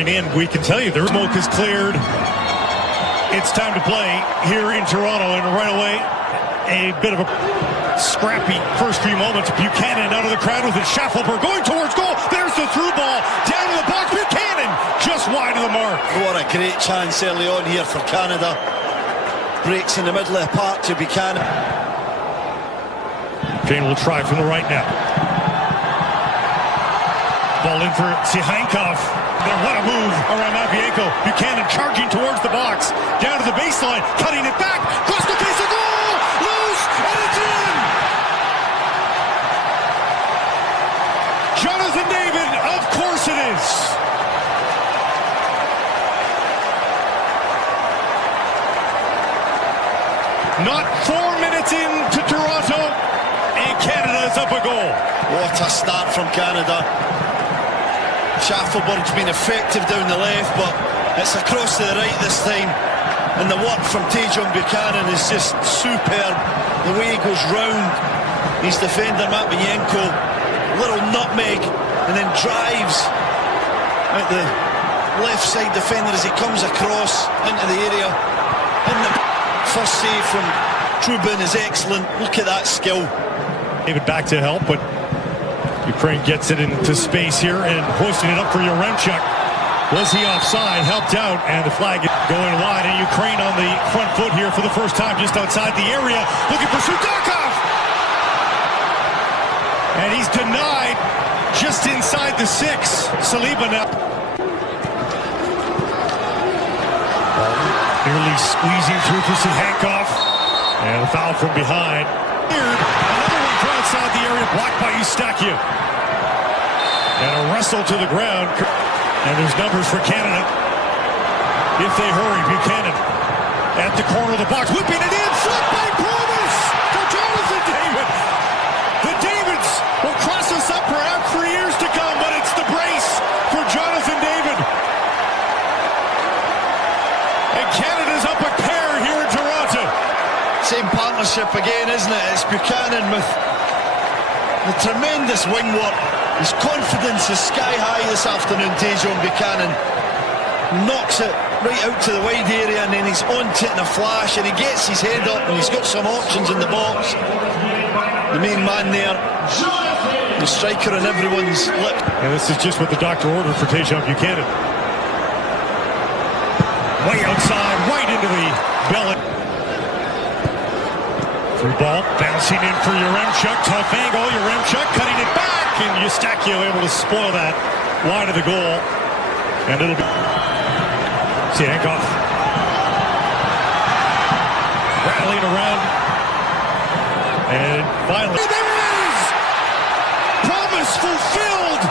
In, we can tell you the smoke is cleared. It's time to play here in Toronto, and right away a bit of a scrappy first few moments. Buchanan out of the crowd with it. Schaffelberg going towards goal. There's the through ball down to the box. Buchanan just wide of the mark. What a great chance early on here for Canada. Breaks in the middle of the park to Buchanan. Jane will try from the right now. Ball in for Sihankov. What a move around Matvienko. Buchanan charging towards the box. Down to the baseline. Cutting it back. Cross the face of goal. Loose. And it's in. Jonathan David. Of course it is. Not 4 minutes into Toronto. And Canada is up a goal. What a start from Canada. Schaffelberg's been effective down the left, but it's across to the right this time. And the work from Tajon Buchanan is just superb. The way he goes round his defender Matvienko, little nutmeg, and then drives out the left side defender as he comes across into the area. And the first save from Trubin is excellent. Look at that skill. David back to help, but Ukraine gets it into space here and hoisting it up for Yaremchuk. Was he offside? Helped out, and the flag is going wide. And Ukraine on the front foot here for the first time just outside the area. Looking for Sudakov! And he's denied just inside the 6. Saliba now. Nearly squeezing through for Sihankov. And a foul from behind. Another one from outside the area, blocked by Eustáquio. And a wrestle to the ground. And there's numbers for Canada. If they hurry, Buchanan at the corner of the box, whipping it in, flip by Promise to Jonathan David. The Davids will cross us up perhaps for years to come, but it's the brace for Jonathan David. And Canada's up a pair here in Toronto. Same partnership again, isn't it? It's Buchanan with the tremendous wing work. His confidence is sky high this afternoon. Tajon Buchanan knocks it right out to the wide area, and then he's onto it in a flash, and he gets his head up, and he's got some options in the box. The main man there, the striker on everyone's lip. And this is just what the doctor ordered for Tajon Buchanan. Way outside, right into the belly. Through ball, bouncing in for Yaremchuk. Tough angle, Yaremchuk cutting it back. And Eustáquio able to spoil that wide of the goal. And it'll be Sihankov rattling around. And finally, there it is! Promise fulfilled!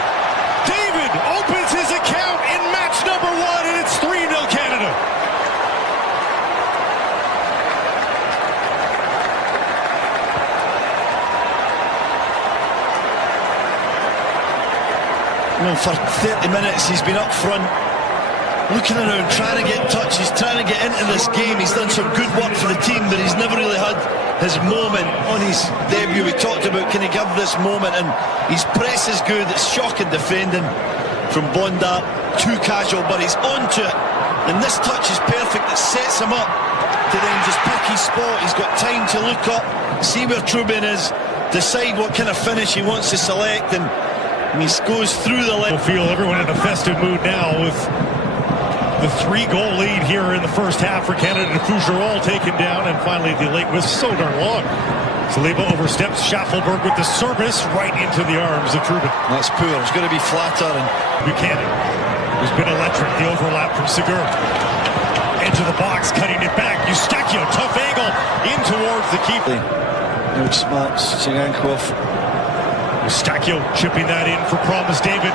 David opens his account in match number 1, and it's 3-0 Canada. Well, for 30 minutes he's been up front, looking around, trying to get touches, trying to get into this game. He's done some good work for the team, but he's never really had his moment on his debut. We talked about, can he give this moment, and his press is good. It's shocking defending from Bondar, too casual, but he's onto it, and this touch is perfect. It sets him up to then just pick his spot. He's got time to look up, see where Trubin is, decide what kind of finish he wants to select, and he goes through the left. Feel everyone in a festive mood now with the 3-goal lead here in the first half for Canada. Fougerolles taken down, and finally the late was so darn long. Saliba oversteps. Schaffelberg with the service right into the arms of Trubin. That's poor. It's going to be flatter. And Buchanan, who's been electric. The overlap from Segur. Edge of the box, cutting it back. Eustáquio, tough angle in towards the keeper. Outsmarts Sihankov. Eustáquio chipping that in for Promise David.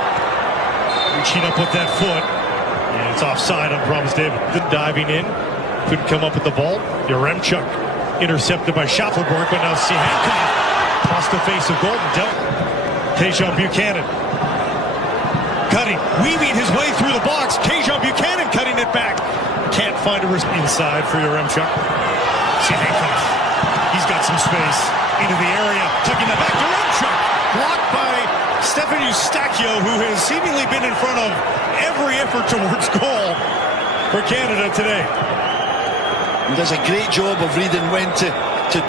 Reaching up with that foot. And it's offside on Promise David. Diving in. Couldn't come up with the ball. Yaremchuk intercepted by Schaffelberg, but now Sihankov across the face of goal and dealt. Tajon Buchanan cutting, weaving his way through the box. Tajon Buchanan cutting it back. Can't find a risk inside for Yaremchuk. Sihankov. He's got some space into the area. Tucking that back. Yaremchuk blocked by Stefan Eustáquio, who has seemingly been in front of every effort towards goal for Canada today. He does a great job of reading when to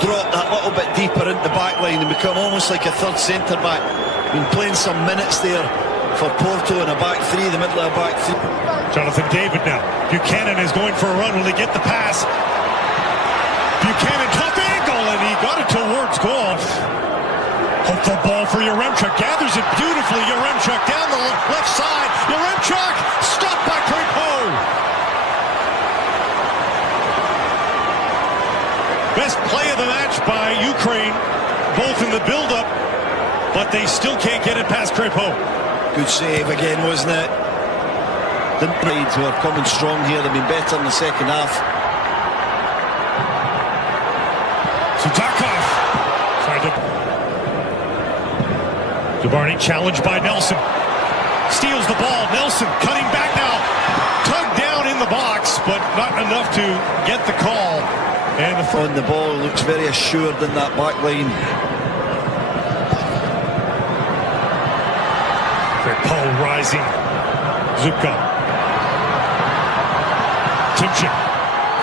drop that little bit deeper into the back line and become almost like a third centre-back. Been playing some minutes there for Porto in a back three, the middle of a back three. Jonathan David now. Buchanan is going for a run. Will he get the pass? Buchanan, tough angle, and he got it towards goal. Hopeful ball for Yaremchuk. Gathers it beautifully. Yaremchuk down the left side. Yaremchuk stopped by Crépeau. Best play of the match by Ukraine, both in the build-up, but they still can't get it past Crépeau. Good save again, wasn't it? The Pride who are coming strong here. They've been better in the second half. Sutakov tried to... Dubarny challenged by Nelson. Steals the ball. Nelson cutting back now. Tugged down in the box, but not enough to get the call. And on the ball, looks very assured in that back line. Crépeau rising. Zubka. Timchik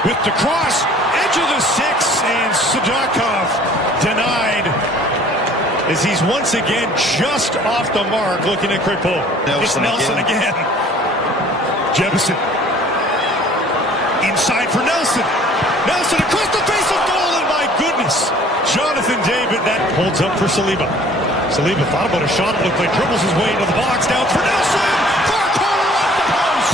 with the cross. Edge of the six, and Sutakov denied as he's once again just off the mark looking at Crépeau. It's Nelson again. Jefferson. Inside for Nelson. Nelson across the face of goal, and my goodness, Jonathan David, that holds up for Saliba. Saliba thought about a shot, looked like dribbles his way into the box, down for Nelson! Far corner off the post!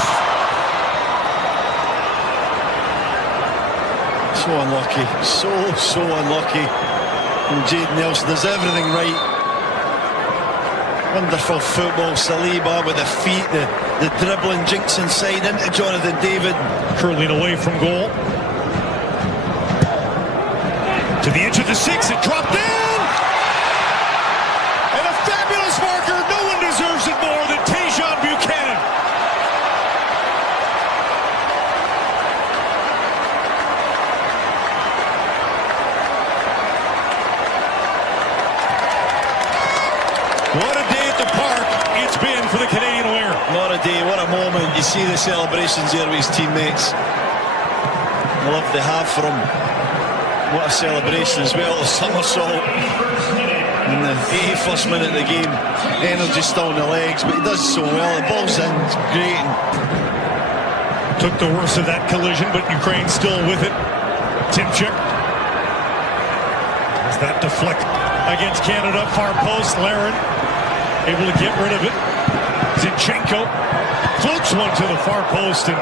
So unlucky, so unlucky. And Jade Nelson does everything right. Wonderful football, Saliba with the feet, the dribbling, jinx inside into Jonathan David. Curling away from goal. To the edge of the six, it dropped in! And a fabulous marker, no one deserves it more than Tejan Buchanan. What a day at the park it's been for the Canadian winger. What a day, what a moment. You see the celebrations there with his teammates. The love they have for him. What a celebration as well, a somersault in the 81st minute of the game. Energy still in the legs, but he does so well. The ball's in, it's great. Took the worst of that collision, but Ukraine still with it. Timchik. As that deflect against Canada, far post, Larin able to get rid of it. Zinchenko floats one to the far post and